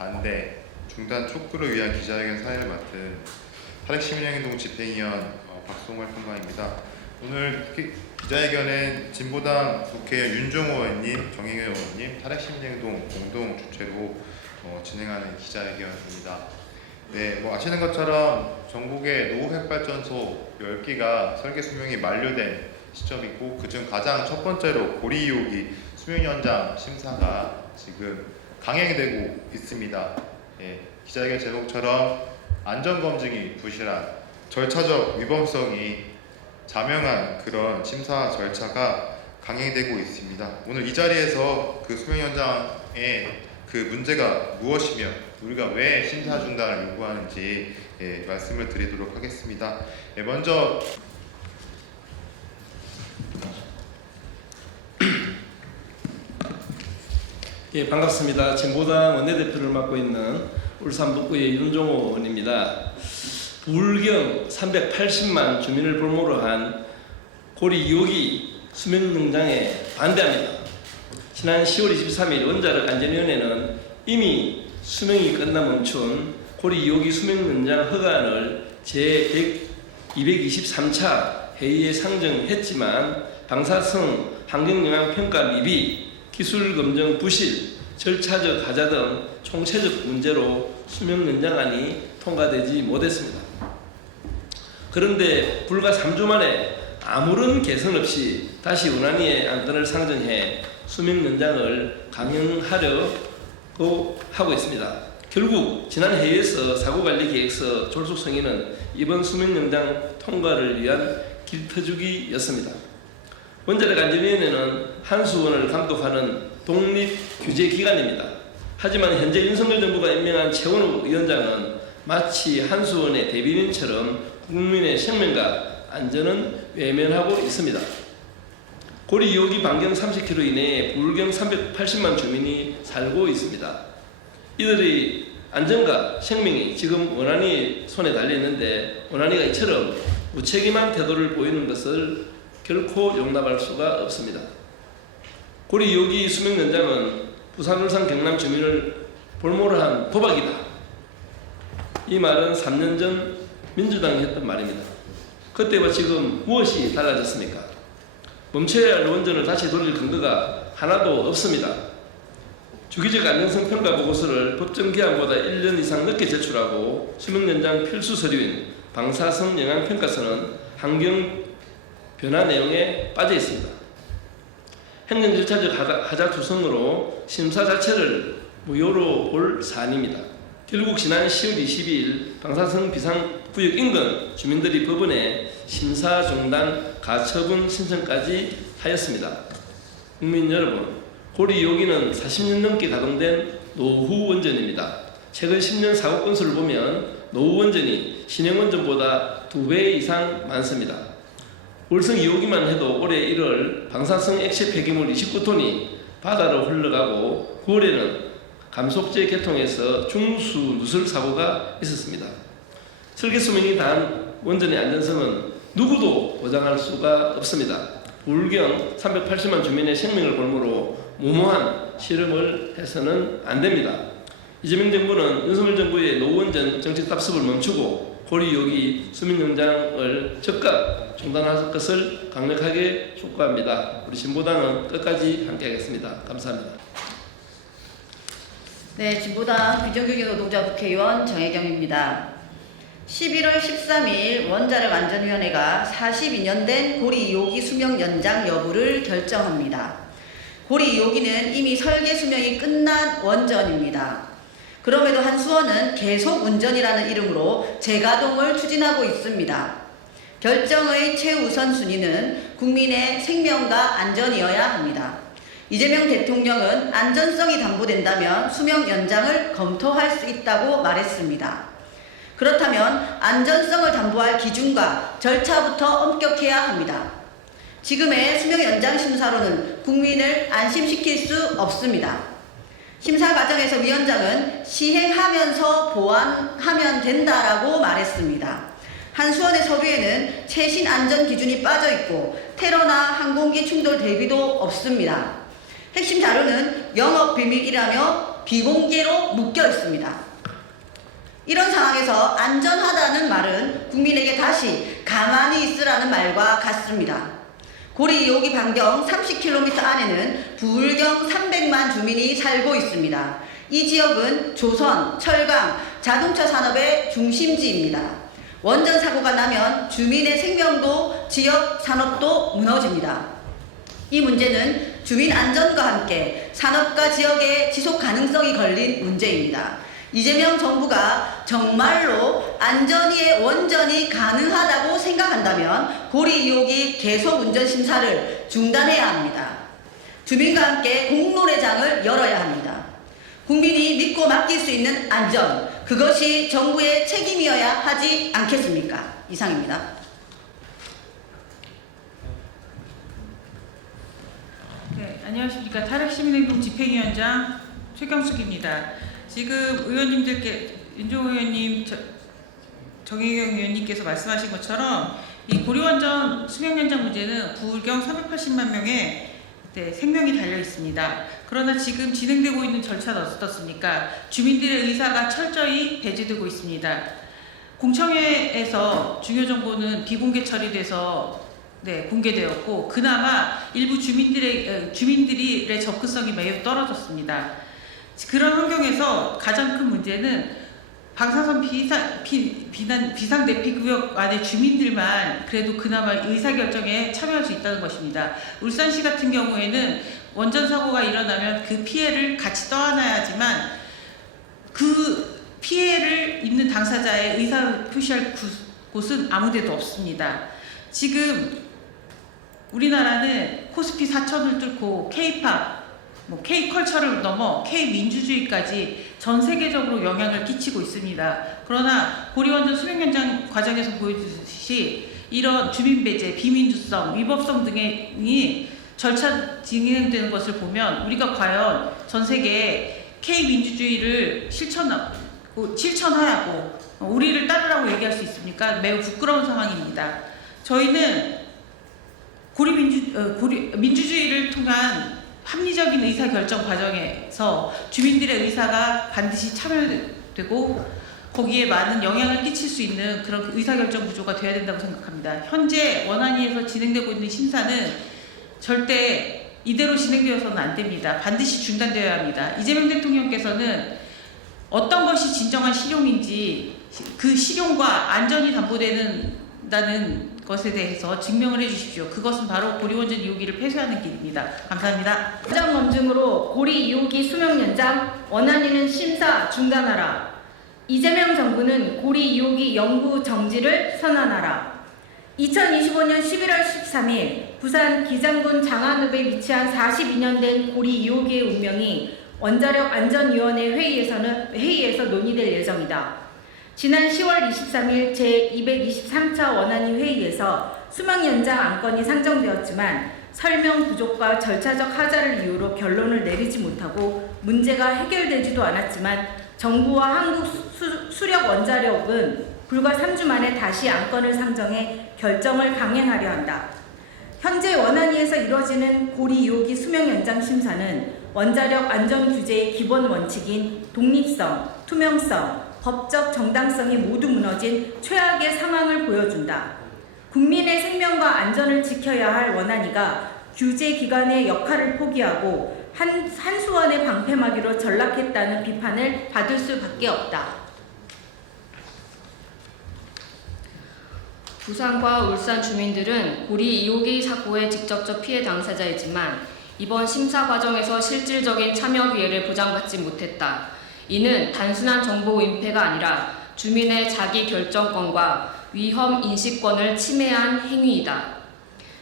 반대, 중단 촉구를 위한 기자회견 사회를 맡은 탄핵시민행동 집행위원 박송월 평가입니다. 오늘 기자회견은 진보당 국회의원 윤종호 의원님, 정의경 의원님, 탄핵시민행동 공동 주최로 진행하는 기자회견입니다. 네, 아시는 것처럼 전국의 노후핵발전소 10기가 설계 수명이 만료된 시점이고, 그중 가장 첫 번째로 고리 2호기 수명 연장 심사가 지금 강행되고 있습니다. 예, 기자회견 제목처럼 안전검증이 부실한, 절차적 위법성이 자명한 그런 심사 절차가 강행되고 있습니다. 오늘 이 자리에서 그 수명 연장의 그 문제가 무엇이며 우리가 왜 심사 중단을 요구하는지 말씀을 드리도록 하겠습니다. 먼저 반갑습니다. 진보당 원내대표를 맡고 있는 울산 북구의 윤종호 의원입니다. 부울경 380만 주민을 볼모로 한 고리 2호기 수명 연장에 반대합니다. 지난 10월 23일 원자력 안전위원회는 이미 수명이 끝나 멈춘 고리 2호기 수명 연장 허가안을 제223차 회의에 상정했지만 방사성 환경영향평가 미비, 기술검증 부실, 절차적 하자 등 총체적 문제로 수명 연장안이 통과되지 못했습니다. 그런데 불과 3주 만에 아무런 개선 없이 다시 원안위의 안건을 상정해 수명 연장을 강행하려고 하고 있습니다. 결국 지난 회의에서 사고관리계획서 졸속 승인은 이번 수명 연장 통과를 위한 길터주기였습니다. 원자력 안전위원회는 한수원을 감독하는 독립규제기관입니다. 하지만 현재 윤석열 정부가 임명한 최원욱 위원장은 마치 한수원의 대변인처럼 국민의 생명과 안전은 외면하고 있습니다. 고리 2호기 반경 30km 이내에 부울경 380만 주민이 살고 있습니다. 이들의 안전과 생명이 지금 원안위 손에 달려있는데, 원안위가 이처럼 무책임한 태도를 보이는 것을 결코 용납할 수가 없습니다. 고리 2호기 수명 연장은 부산, 울산, 경남 주민을 볼모로 한 도박이다. 이 말은 3년 전 민주당이 했던 말입니다. 그때와 지금 무엇이 달라졌습니까? 멈춰야 할 원전을 다시 돌릴 근거가 하나도 없습니다. 주기적 안전성 평가 보고서를 법정 기한보다 1년 이상 늦게 제출하고 수명 연장 필수 서류인 방사성 영향 평가서는 환경 변화 내용에 빠져 있습니다. 행정 절차적 하자 투성으로 심사 자체를 무효로 볼 사안입니다. 결국 지난 10월 22일 방사성 비상구역 인근 주민들이 법원에 심사 중단 가처분 신청까지 하였습니다. 국민 여러분, 고리 2호기는 40년 넘게 가동된 노후 원전입니다. 최근 10년 사고 건수를 보면 노후 원전이 신형 원전보다 2배 이상 많습니다. 월성 2호기만 해도 올해 1월 방사성 액체 폐기물 29톤이 바다로 흘러가고 9월에는 감속제 개통에서 중수 누설 사고가 있었습니다. 설계 수명이 다한 원전의 안전성은 누구도 보장할 수가 없습니다. 부울경 380만 주민의 생명을 볼모로 무모한 실험을 해서는 안 됩니다. 이재명 정부는 윤석열 정부의 노원전 정책 답습을 멈추고 고리 2호기 수명 연장을 즉각 중단할 것을 강력하게 촉구합니다. 우리 진보당은 끝까지 함께하겠습니다. 감사합니다. 네, 진보당 비정규직노동자 국회의원 정혜경입니다. 11월 13일 원자력 안전위원회가 42년 된 고리 2호기 수명 연장 여부를 결정합니다. 고리 2호기는 이미 설계 수명이 끝난 원전입니다. 그럼에도 한수원은 계속 운전이라는 이름으로 재가동을 추진하고 있습니다. 결정의 최우선 순위는 국민의 생명과 안전이어야 합니다. 이재명 대통령은 안전성이 담보된다면 수명 연장을 검토할 수 있다고 말했습니다. 그렇다면 안전성을 담보할 기준과 절차부터 엄격해야 합니다. 지금의 수명 연장 심사로는 국민을 안심시킬 수 없습니다. 심사 과정에서 위원장은 시행하면서 보완하면 된다라고 말했습니다. 한수원의 서류에는 최신 안전 기준이 빠져 있고 테러나 항공기 충돌 대비도 없습니다. 핵심 자료는 영업 비밀이라며 비공개로 묶여 있습니다. 이런 상황에서 안전하다는 말은 국민에게 다시 가만히 있으라는 말과 같습니다. 고리 2호기 반경 30km 안에는 부울경 300만 주민이 살고 있습니다. 이 지역은 조선, 철강, 자동차 산업의 중심지입니다. 원전 사고가 나면 주민의 생명도 지역 산업도 무너집니다. 이 문제는 주민 안전과 함께 산업과 지역의 지속 가능성이 걸린 문제입니다. 이재명 정부가 정말로 안전위의 원전이 가능하다고 생각한다면 고리 2호기 계속 운전 심사를 중단해야 합니다. 주민과 함께 공로래장을 열어야 합니다. 국민이 믿고 맡길 수 있는 안전, 그것이 정부의 책임이어야 하지 않겠습니까? 이상입니다. 네, 안녕하십니까. 탈핵시민행동 집행위원장 최경숙입니다. 지금 의원님들께 윤종호 의원님, 정혜경 의원님께서 말씀하신 것처럼 이 고리원전 수명연장 문제는 부울경 380만 명의 생명이 달려 있습니다. 그러나 지금 진행되고 있는 절차는 어떻습니까? 주민들의 의사가 철저히 배제되고 있습니다. 공청회에서 중요 정보는 비공개 처리돼서 공개되었고, 그나마 일부 주민들의 접근성이 매우 떨어졌습니다. 그런 환경에서 가장 큰 문제는 방사선 비상대피구역 안의 주민들만 그래도 그나마 의사결정에 참여할 수 있다는 것입니다. 울산시 같은 경우에는 원전 사고가 일어나면 그 피해를 같이 떠안아야 하지만 그 피해를 입는 당사자의 의사 표시할 곳은 아무 데도 없습니다. 지금 우리나라는 코스피 4천을 뚫고 K-팝, K-컬처를 넘어 K-민주주의까지 전 세계적으로 영향을 끼치고 있습니다. 그러나 고리원전 수명연장 과정에서 보여주듯이 이런 주민배제, 비민주성, 위법성 등이 절차 진행되는 것을 보면 우리가 과연 전 세계에 K-민주주의를 실천하라고 우리를 따르라고 얘기할 수 있습니까? 매우 부끄러운 상황입니다. 저희는 민주주의를 통한 합리적인 의사결정 과정에서 주민들의 의사가 반드시 참여되고 거기에 많은 영향을 끼칠 수 있는 그런 의사결정 구조가 되어야 된다고 생각합니다. 현재 원안위에서 진행되고 있는 심사는 절대 이대로 진행되어서는 안 됩니다. 반드시 중단되어야 합니다. 이재명 대통령께서는 어떤 것이 진정한 실용인지 그 실용과 안전이 담보된다는 것에 대해서 증명을 해주십시오. 그것은 바로 고리원전 2호기를 폐쇄하는 길입니다. 감사합니다. 현장 검증으로 고리 2호기 수명 연장, 원안위는 심사 중단하라. 이재명 정부는 고리 2호기 연구 정지를 선언하라. 2025년 11월 13일 부산 기장군 장안읍에 위치한 42년 된 고리 2호기의 운명이 원자력 안전위원회 회의에서 논의될 예정이다. 지난 10월 23일 제223차 원안위 회의에서 수명 연장 안건이 상정되었지만 설명 부족과 절차적 하자를 이유로 결론을 내리지 못하고 문제가 해결되지도 않았지만 정부와 한국수력원자력은 불과 3주 만에 다시 안건을 상정해 결정을 강행하려 한다. 현재 원안위에서 이뤄지는 고리 2호기 수명 연장 심사는 원자력 안전 규제의 기본 원칙인 독립성, 투명성, 법적 정당성이 모두 무너진 최악의 상황을 보여준다. 국민의 생명과 안전을 지켜야 할 원안위가 규제 기관의 역할을 포기하고 한수원의 방패막이로 전락했다는 비판을 받을 수밖에 없다. 부산과 울산 주민들은 고리 2호기 사고의 직접적 피해 당사자이지만 이번 심사 과정에서 실질적인 참여 기회를 보장받지 못했다. 이는 단순한 정보 은폐가 아니라 주민의 자기 결정권과 위험 인식권을 침해한 행위이다.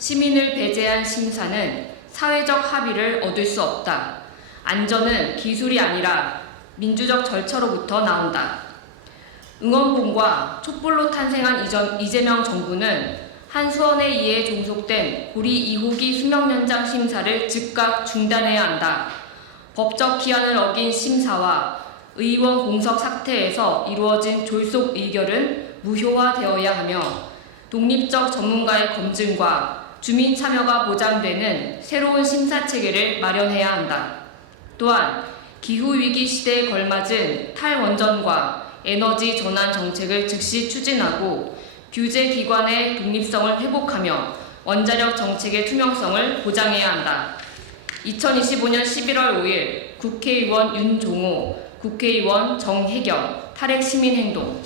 시민을 배제한 심사는 사회적 합의를 얻을 수 없다. 안전은 기술이 아니라 민주적 절차로부터 나온다. 응원봉과 촛불로 탄생한 이재명 정부는 한수원에 의해 종속된 고리 2호기 수명연장 심사를 즉각 중단해야 한다. 법적 기한을 어긴 심사와 의원 공석 사퇴에서 이루어진 졸속 의결은 무효화되어야 하며 독립적 전문가의 검증과 주민 참여가 보장되는 새로운 심사 체계를 마련해야 한다. 또한 기후위기 시대에 걸맞은 탈원전과 에너지 전환 정책을 즉시 추진하고 규제기관의 독립성을 회복하며 원자력 정책의 투명성을 보장해야 한다. 2025년 11월 5일 국회의원 윤종호, 국회의원 정혜경, 탈핵시민행동